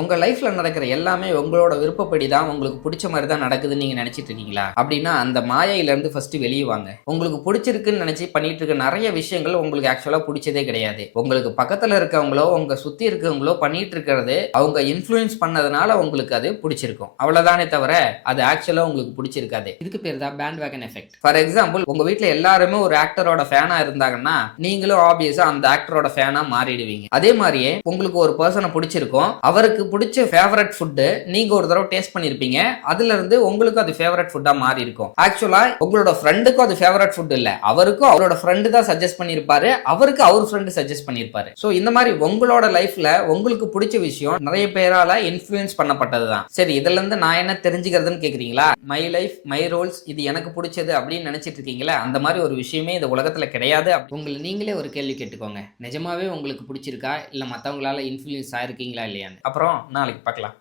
உங்க லைஃப்ல நடக்கிற எல்லாமே உங்களோட விருப்பப்படி தான் உங்களுக்கு பிடிச்ச மாதிரி தான் நடக்குதுன்னு நீங்க நினைச்சிட்டு இருக்கீங்களா? அப்படின்னா அந்த மாயையில இருந்து ஃபர்ஸ்ட் வெளியே வாங்க. உங்களுக்கு பிடிச்சிருக்குன்னு நினைச்சு பண்ணிட்டு இருக்க நிறைய விஷயங்கள் உங்களுக்கு ஆக்சுவலா பிடிச்சதே கிடையாது. உங்களுக்கு பக்கத்துல இருக்கவங்களோ உங்க சுத்தி இருக்கவங்களோ பண்ணிட்டு இருக்கிறது அவங்க இன்ஃப்ளூயன்ஸ் பண்ணதுனால உங்களுக்கு அது பிடிச்சிருக்கும். அவ்வளவுதானே தவிர அது ஆக்சுவலா உங்களுக்கு பிடிச்சிருக்காது. இதுக்கு பேர் தான் bandwagon effect. For example, உங்க வீட்ல எல்லாருமே ஒரு ஆக்டரோட ஃபேனா இருந்தாங்கன்னா நீங்களும் ஆப்வியஸா அந்த ஆக்டரோட ஃபேனா மாறிடுவீங்க. அதே மாதிரியே உங்களுக்கு ஒரு பர்சனை பிடிச்சிருக்கும், அவருக்கு பிடிச்ச ஃபேவரட் ஃபுட்டு நீங்க ஒரு தடவை டேஸ்ட் பண்ணிருப்பீங்க, அதுல இருந்து உங்களுக்கு அது ஃபேவரட் ஃபுட்டா மாறி இருக்கும். ஆக்சுவலா உங்களோட ஃப்ரெண்டுக்கும் அது ஃபேவரட் ஃபுட் இல்ல, அவருக்கும் அவரோட ஃப்ரெண்டு தான் சஜஸ்ட் பண்ணிருப்பாரு, அவருக்கு அவர் ஃப்ரெண்டு சஜஸ்ட் பண்ணிருப்பாரு. சோ இந்த மாதிரி உங்களோட லைஃப்ல உங்களுக்கு பிடிச்ச விஷயம் நிறைய பேரால இன்ஃப்ளூயன்ஸ் பண்ணப்பட்டதுதான். சரி, இதுல இருந்து நான் என்ன தெரிஞ்சுக்கிறதுன்னு கேக்குறீங்களா? மை லைஃப் மை ரோல்ஸ், இது எனக்கு பிடிச்சது அப்படின்னு நினைச்சிட்டு இருக்கீங்களா? அந்த மாதிரி ஒரு விஷயமே இந்த உலகத்துல கிடையாது. உங்களை நீங்களே ஒரு கேள்வி கேட்டுக்கோங்க, நிஜமாவே உங்களுக்கு பிடிச்சிருக்கா இல்ல மத்தவங்களால இன்ஃப்ளூயன்ஸ் ஆயிருக்கீங்களா இல்லையான்னு. அப்புறம் நாளைக்கு பார்க்கலாம்.